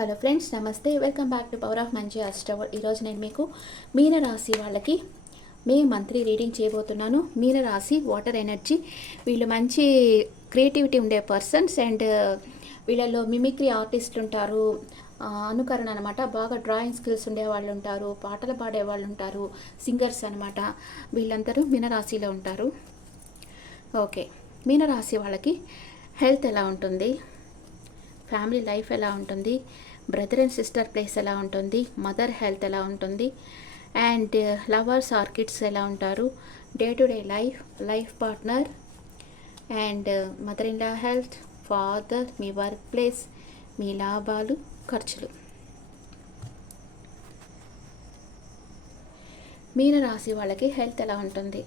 Hello friends, నమస్తే. Welcome back to power of మంచి అస్ట్రవర్. ఈరోజు నేను మీకు మీనరాశి వాళ్ళకి మే మంత్లీ రీడింగ్ చేయబోతున్నాను. మీనరాశి వాటర్ ఎనర్జీ. వీళ్ళు మంచి క్రియేటివిటీ ఉండే పర్సన్స్ అండ్ వీళ్ళలో మిమిక్రీ ఆర్టిస్టులు ఉంటారు, అనుకరణ అనమాట. బాగా డ్రాయింగ్ స్కిల్స్ ఉండే వాళ్ళు ఉంటారు, పాటలు పాడే వాళ్ళు ఉంటారు, సింగర్స్ అనమాట. వీళ్ళందరూ మీనరాశిలో ఉంటారు. ఓకే, మీనరాశి వాళ్ళకి హెల్త్ ఎలా ఉంటుంది, ఫ్యామిలీ లైఫ్ ఎలా ఉంటుంది, బ్రదర్ అండ్ సిస్టర్ ప్లేస్ ఎలా ఉంటుంది, మదర్ హెల్త్ ఎలా ఉంటుంది, అండ్ లవర్స్ ఆర్ కిడ్స్ ఎలా ఉంటారు, day to day life partner and mother in law health, father, మీ వర్క్ ప్లేస్, మీ లాభాలు, ఖర్చులు. మీనరాశి వాళ్ళకి హెల్త్ ఎలా ఉంటుంది?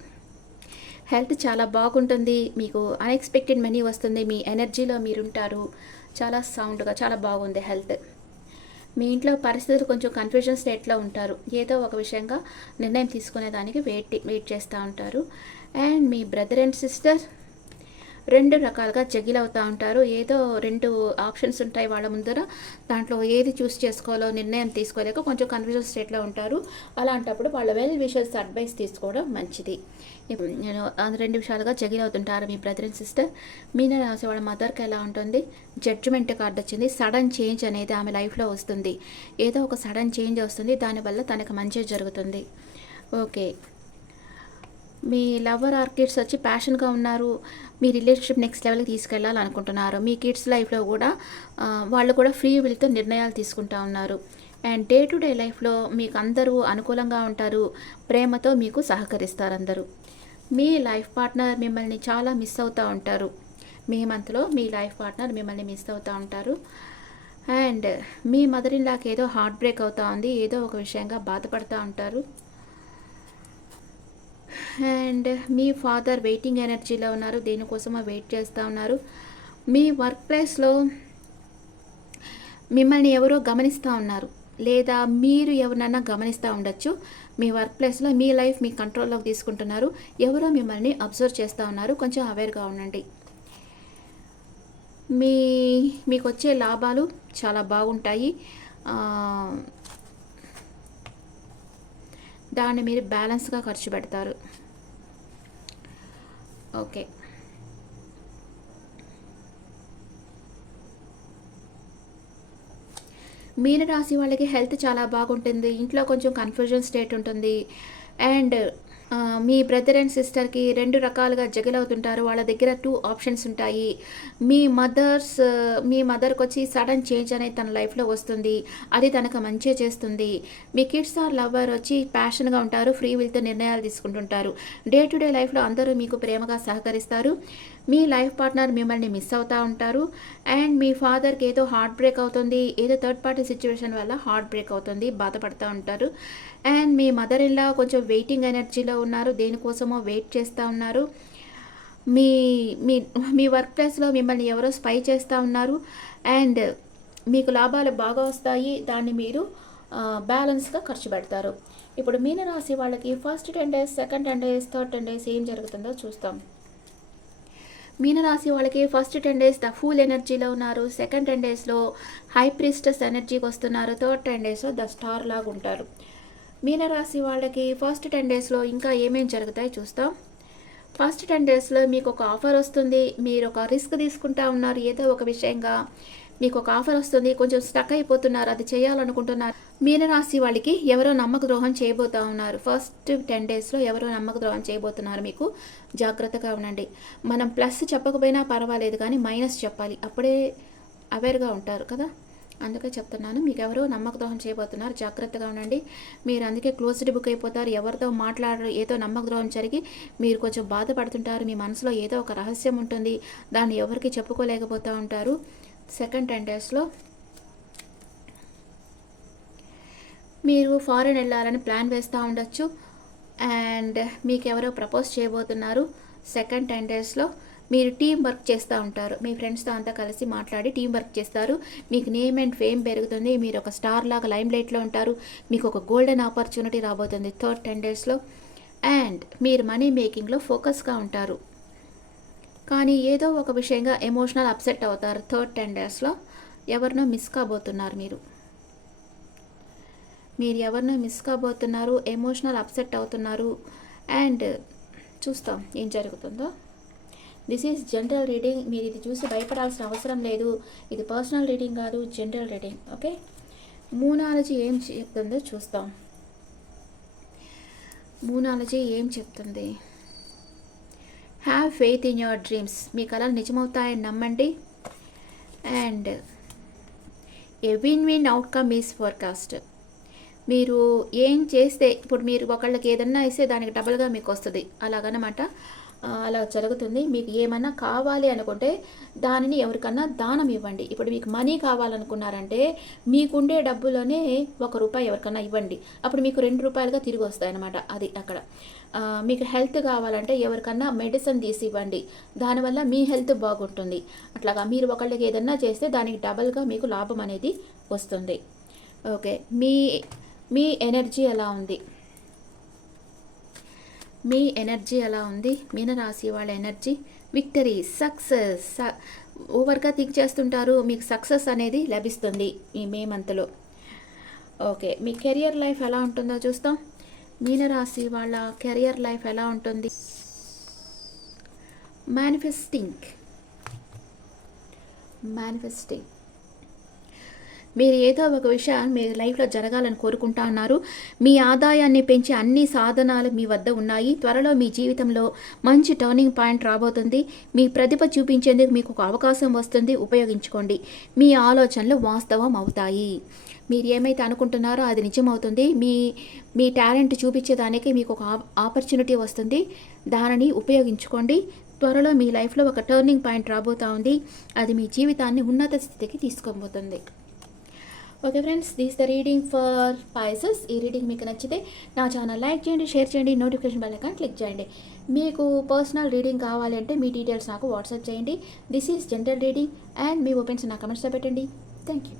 హెల్త్ చాలా బాగుంటుంది. మీకు అన్ఎక్స్పెక్టెడ్ మనీ వస్తుంది, మీ ఎనర్జీలో మీరుంటారు. చాలా సౌండ్గా చాలా బాగుంది హెల్త్. మీ ఇంట్లో పరిస్థితులు కొంచెం కన్ఫ్యూజన్ స్టేట్లో ఉంటారు. ఏదో ఒక విషయంగా నిర్ణయం తీసుకునేదానికి వెయిట్ చేస్తూ ఉంటారు. And me brother and sister రెండు రకాలుగా జగిల్ అవుతూ ఉంటారు. ఏదో రెండు ఆప్షన్స్ ఉంటాయి వాళ్ళ ముందర, దాంట్లో ఏది చూస్ చేసుకోవాలో నిర్ణయం తీసుకోలేక కొంచెం కన్ఫ్యూజన్ స్టేట్లో ఉంటారు. అలాంటప్పుడు వాళ్ళ వెల్ విషర్స్ అడ్వైస్ తీసుకోవడం మంచిది. నేను రెండు విషయాలుగా జగిల్ అవుతుంటారు మీ బ్రదర్ అండ్ సిస్టర్. మీన రాసే వాళ్ళ మదర్కి ఎలా ఉంటుంది? జడ్జిమెంట్ కార్డ్ వచ్చింది. సడన్ చేంజ్ అనేది ఆమె లైఫ్లో వస్తుంది. ఏదో ఒక సడన్ చేంజ్ వస్తుంది, దానివల్ల తనకు మంచి జరుగుతుంది. Okay, me lover are kids వచ్చి ప్యాషన్గా ఉన్నారు, మీ రిలేషన్షిప్ నెక్స్ట్ లెవెల్కి తీసుకెళ్ళాలనుకుంటున్నారు. మీ కిడ్స్ లైఫ్లో కూడా వాళ్ళు కూడా ఫ్రీ విల్తో నిర్ణయాలు తీసుకుంటూ ఉన్నారు. అండ్ డే టు డే లైఫ్లో మీకు అందరూ అనుకూలంగా ఉంటారు, ప్రేమతో మీకు సహకరిస్తారు అందరూ. మీ లైఫ్ పార్ట్నర్ మిమ్మల్ని చాలా మిస్ అవుతూ ఉంటారు. మే మంత్లో మీ లైఫ్ పార్ట్నర్ మిమ్మల్ని మిస్ అవుతూ ఉంటారు. అండ్ మీ మదర్ ఇన్ లాకి ఏదో హార్ట్ బ్రేక్ అవుతూ ఉంది, ఏదో ఒక విషయంగా బాధపడుతూ ఉంటారు. అండ్ మీ ఫాదర్ వెయిటింగ్ ఎనర్జీలో ఉన్నారు, దేనికోసమో వెయిట్ చేస్తూ ఉన్నారు. మీ వర్క్ ప్లేస్లో మిమ్మల్ని ఎవరో గమనిస్తూ ఉన్నారు, లేదా మీరు ఎవరినైనా గమనిస్తూ ఉండొచ్చు. మీ వర్క్ ప్లేస్లో మీ లైఫ్ మీ కంట్రోల్లోకి తీసుకుంటున్నారు, ఎవరో మిమ్మల్ని అబ్జర్వ్ చేస్తూ ఉన్నారు. కొంచెం అవేర్గా ఉండండి. మీకు వచ్చే లాభాలు చాలా బాగుంటాయి. దాన్ని మీరు బ్యాలెన్స్గా ఖర్చు పెడతారు. ఓకే, మీనరాశి వాళ్ళకి హెల్త్ చాలా బాగుంటుంది. ఇంట్లో కొంచెం కన్ఫ్యూజన్ స్టేట్ ఉంటుంది. అండ్ మీ బ్రదర్ అండ్ సిస్టర్కి రెండు రకాలుగా జగిల్ అవుతుంటారు. వాళ్ళ దగ్గర 2 ఆప్షన్స్ ఉంటాయి. మీ మదర్కి వచ్చి సడన్ చేంజ్ అనేది తన లైఫ్లో వస్తుంది, అది తనకు మంచి చేస్తుంది. మీ కిడ్స్ ఆర్ లవర్ వచ్చి ప్యాషన్గా ఉంటారు, ఫ్రీ విల్తో నిర్ణయాలు తీసుకుంటుంటారు. డే టు డే లైఫ్లో అందరూ మీకు ప్రేమగా సహకరిస్తారు. మీ లైఫ్ పార్ట్నర్ మిమ్మల్ని మిస్ అవుతూ ఉంటారు. అండ్ మీ ఫాదర్కి ఏదో హార్ట్ బ్రేక్ అవుతుంది, ఏదో థర్డ్ పార్టీ సిచ్యువేషన్ వల్ల హార్ట్ బ్రేక్ అవుతుంది, బాధపడుతూ ఉంటారు. అండ్ మీ మదర్ ఇన్లా కొంచెం వెయిటింగ్ ఎనర్జీలో ఉన్నారు, దేనికోసమో వెయిట్ చేస్తూ ఉన్నారు. మీ మీ మీ వర్క్ ప్లేస్లో మిమ్మల్ని ఎవరో స్పై చేస్తూ ఉన్నారు. అండ్ మీకు లాభాలు బాగా వస్తాయి, దాన్ని మీరు బ్యాలెన్స్గా ఖర్చు పెడతారు. ఇప్పుడు మీనరాశి వాళ్ళకి first 10 days, second 10 days, third 10 days ఏం జరుగుతుందో చూస్తాం. మీనరాశి వాళ్ళకి ఫస్ట్ 10 days ద ఫుల్ ఎనర్జీలో ఉన్నారు, సెకండ్ 10 daysలో హై ప్రిస్టస్ ఎనర్జీకి వస్తున్నారు, థర్డ్ 10 daysలో ద స్టార్ లాగా ఉంటారు. మీనరాశి వాళ్ళకి ఫస్ట్ 10 daysలో ఇంకా ఏమేమి జరుగుతాయి చూస్తాం. ఫస్ట్ 10 daysలో మీకు ఒక ఆఫర్ వస్తుంది, మీరు ఒక రిస్క్ తీసుకుంటా ఉన్నారు. ఏదో ఒక విషయంగా మీకు ఒక ఆఫర్ వస్తుంది, కొంచెం స్టక్ అయిపోతున్నారు, అది చేయాలనుకుంటున్నారు. మీనరాశి వాళ్ళకి ఎవరో నమ్మక ద్రోహం చేయబోతూ ఉన్నారు. ఫస్ట్ 10 daysలో ఎవరో నమ్మక ద్రోహం చేయబోతున్నారు, మీకు జాగ్రత్తగా ఉండండి. మనం ప్లస్ చెప్పకపోయినా పర్వాలేదు, కానీ మైనస్ చెప్పాలి, అప్పుడే అవేర్గా ఉంటారు కదా. అందుకే చెప్తున్నాను, మీకు ఎవరో నమ్మక ద్రోహం చేయబోతున్నారు, జాగ్రత్తగా ఉండండి. మీరు అందుకే క్లోజ్డ్ బుక్ అయిపోతారు. ఎవరితో మాట్లాడరు, ఏదో నమ్మక ద్రోహం జరిగి మీరు కొంచెం బాధపడుతుంటారు. మీ మనసులో ఏదో ఒక రహస్యం ఉంటుంది, దాన్ని ఎవరికి చెప్పుకోలేకపోతూ ఉంటారు. సెకండ్ 10 daysలో మీరు ఫారెన్ వెళ్ళాలని ప్లాన్ వేస్తూ ఉండొచ్చు. అండ్ మీకు ఎవరో ప్రపోజ్ చేయబోతున్నారు. సెకండ్ 10 daysలో మీరు టీం వర్క్ చేస్తూ ఉంటారు, మీ ఫ్రెండ్స్తో అంతా కలిసి మాట్లాడి టీం వర్క్ చేస్తారు. మీకు నేమ్ అండ్ ఫేమ్ పెరుగుతుంది, మీరు ఒక స్టార్ లాగా లైమ్ లైట్లో ఉంటారు. మీకు ఒక గోల్డెన్ ఆపర్చునిటీ రాబోతుంది థర్డ్ 10 daysలో. అండ్ మీరు మనీ మేకింగ్లో ఫోకస్గా ఉంటారు, కానీ ఏదో ఒక విషయంగా ఎమోషనల్ అప్సెట్ అవుతారు థర్డ్ 10 daysలో. ఎవరినో మిస్ కాబోతున్నారు మీరు. మీరు ఎవరినో మిస్ కాబోతున్నారు, ఎమోషనల్ అప్సెట్ అవుతున్నారు. అండ్ చూస్తాం ఏం జరుగుతుందో. This is general reading. మీరు ఇది చూసి భయపడాల్సిన అవసరం లేదు. ఇది పర్సనల్ రీడింగ్ కాదు, జనరల్ రీడింగ్. ఓకే, మూనాలజీ ఏం చెప్తుందో చూస్తాం. మూనాలజీ ఏం చెప్తుంది? Have faith in your dreams. మీ కలలు నిజమవుతాయని నమ్మండి. And a win win outcome is forecast. మీరు ఏం చేస్తే, ఇప్పుడు మీరు ఒకళ్ళకి ఏదన్నా ఇస్తే దానికి డబుల్గా మీకు వస్తుంది, అలాగనమాట. అలా జరుగుతుంది. మీకు ఏమన్నా కావాలి అనుకుంటే దానిని ఎవరికన్నా దానం ఇవ్వండి. ఇప్పుడు మీకు మనీ కావాలనుకున్నారంటే మీకుండే డబ్బులోనే ₹1 ఎవరికన్నా ఇవ్వండి. అప్పుడు మీకు ₹2 తిరిగి వస్తాయన్నమాట. అది అక్కడ. మీకు హెల్త్ కావాలంటే ఎవరికన్నా మెడిసిన్ తీసి ఇవ్వండి. దానివల్ల మీ హెల్త్ బాగుంటుంది. అట్లాగా మీరు ఒకళ్ళకి ఏదన్నా చేస్తే దానికి డబల్గా మీకు లాభం అనేది వస్తుంది. ఓకే, మీ ఎనర్జీ ఎలా ఉంది? మీ ఎనర్జీ ఎలా ఉంది? మీనరాశి వాళ్ళ ఎనర్జీ విక్టరీ, సక్సెస్. ఓవర్గా థింక్ చేస్తుంటారు, మీకు సక్సెస్ అనేది లభిస్తుంది ఈ మే మంత్లో. ఓకే, మీ కెరియర్ లైఫ్ ఎలా ఉంటుందో చూస్తాం. మీనరాశి వాళ్ళ కెరియర్ లైఫ్ ఎలా ఉంటుంది? మేనిఫెస్టింగ్. మీరు ఏదో ఒక విషయం మీ లైఫ్లో జరగాలని కోరుకుంటా ఉన్నారు. మీ ఆదాయాన్ని పెంచే అన్ని సాధనాలు మీ వద్ద ఉన్నాయి. త్వరలో మీ జీవితంలో మంచి టర్నింగ్ పాయింట్ రాబోతుంది. మీ ప్రతిభ చూపించేందుకు మీకు ఒక అవకాశం వస్తుంది, ఉపయోగించుకోండి. మీ ఆలోచనలు వాస్తవం అవుతాయి. మీరు ఏమైతే అనుకుంటున్నారో అది నిజమవుతుంది. మీ టాలెంట్ చూపించేదానికి మీకు ఒక ఆపర్చునిటీ వస్తుంది, దానిని ఉపయోగించుకోండి. త్వరలో మీ లైఫ్లో ఒక టర్నింగ్ పాయింట్ రాబోతూ ఉంది. అది మీ జీవితాన్ని ఉన్నత స్థితికి తీసుకోబోతుంది. Okay friends, this the reading for Pisces. ఈ రీడింగ్ మీకు నచ్చితే నా ఛానల్ లైక్ చేయండి, షేర్ చేయండి, నోటిఫికేషన్ బెల్ ఐకాన్ క్లిక్ చేయండి. మీకు పర్సనల్ రీడింగ్ కావాలి అంటే మీ డీటెయిల్స్ నాకు వాట్సాప్ చేయండి. This is general reading and మీ ఓపెన్స్ నా కమెంట్స్లో పెట్టండి. Thank you.